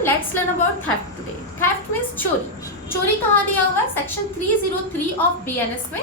everyone, let's learn about theft today. Theft means चोरी. चोरी कहाँ दिया हुआ है? सेक्शन 303 ऑफ बीएनएस में.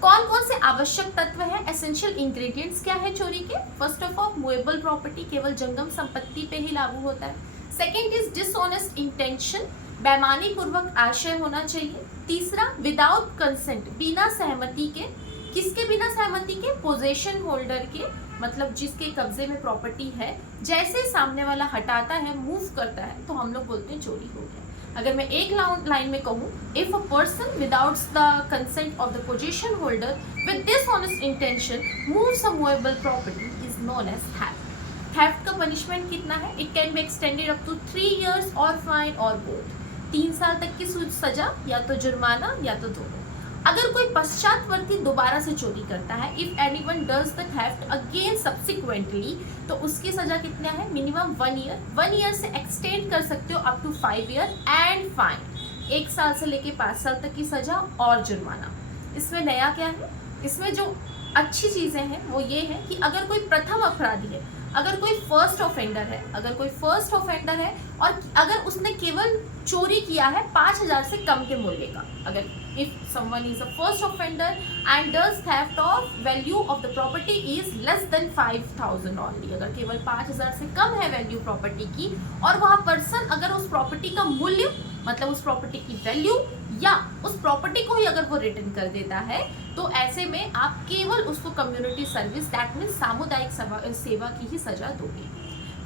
कौन कौन से आवश्यक तत्व है, एसेंशियल इंग्रेडिएंट्स क्या है चोरी के? First of all movable property केवल जंगम संपत्ति पे ही लागू होता है. सेकेंड इज डिसऑनेस्ट इंटेंशन, बेईमानी पूर्वक आशय होना चाहिए. तीसरा विदाउट कंसेंट, बिना सहमति के. किसके बिना सहमति के? पोजेशन होल्डर के, मतलब जिसके कब्जे में प्रॉपर्टी है. जैसे सामने वाला हटाता है, मूव करता है, तो हम लोग बोलते हैं चोरी हो गया. अगर मैं एक लाइन में कहूँ, if a person without the consent of the position holder with dishonest intention moves a movable property is known as theft. Theft का पनिशमेंट कितना है? It can be extended up to 3 years और fine और both. 3 साल तक की सजा, या तो जुर्माना या तो दोनों. अगर कोई पश्चातवर्ती दोबारा से चोरी करता है, if anyone does the theft again subsequently, तो उसकी सजा कितना है? Minimum 1 year. 1 year से एक्सटेंड कर सकते हो up to 5 year and fine. 1 साल से लेके 5 साल तक की सजा और जुर्माना. इसमें नया क्या है? इसमें जो अच्छी चीज़ें हैं वो ये है कि अगर कोई प्रथम अपराधी है, अगर कोई फर्स्ट ऑफेंडर है, और अगर उसने केवल चोरी किया है 5,000 से कम के मूल्य का, अगर if someone is a first offender and does theft of value of the property is less than 5,000 only, अगर केवल 5,000 से कम है वैल्यू प्रॉपर्टी की, और वह पर्सन अगर उस प्रॉपर्टी का मूल्य, मतलब उस प्रॉपर्टी की वैल्यू या उस प्रॉपर्टी को ही अगर वो रिटर्न कर देता है, तो ऐसे में आप केवल उसको कम्युनिटी सर्विस, दैट मीन्स सामुदायिक सेवा की ही सजा दोगे.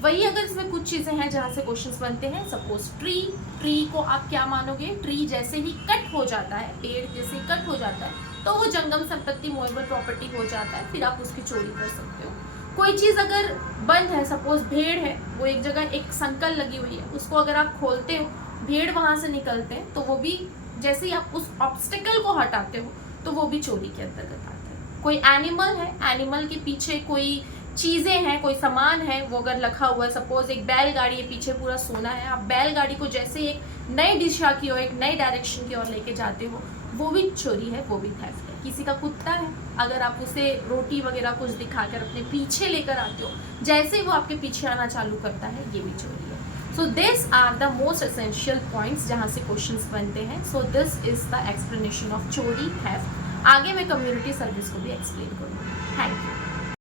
वही अगर इसमें कुछ चीज़ें हैं जहाँ से क्वेश्चंस बनते हैं, सपोज ट्री को आप क्या मानोगे? ट्री जैसे ही कट हो जाता है, पेड़ जैसे ही कट हो जाता है, तो वो जंगम संपत्ति, मूवेबल प्रॉपर्टी हो जाता है, फिर आप उसकी चोरी कर सकते हो. कोई चीज़ अगर बंद है, सपोज भेड़ है, वो एक जगह एक संकल लगी हुई है, उसको अगर आप खोलते हो, भेड़ वहाँ से निकलते हैं, तो वो भी जैसे ही आप उस ऑब्स्टिकल को हटाते हो, तो वो भी चोरी के अंतर्गत आता है. कोई एनिमल है, एनिमल के पीछे कोई चीज़ें हैं, कोई सामान है, वो अगर रखा हुआ है, सपोज एक बैलगाड़ी है, पीछे पूरा सोना है, आप बैलगाड़ी को जैसे एक नई दिशा की ओर, एक नई डायरेक्शन की ओर लेके जाते हो, वो भी चोरी है, वो भी थेफ्ट है. किसी का कुत्ता है, अगर आप उसे रोटी वगैरह कुछ दिखाकर अपने पीछे लेकर आते हो, जैसे ही वो आपके पीछे आना चालू करता है, ये भी चोरी है. So this are the most essential points जहाँ से क्वेश्चंस बनते हैं. So this is the explanation of चोरी, थेफ्ट. आगे मैं कम्युनिटी सर्विस को भी एक्सप्लेन करूँगी. Thank you.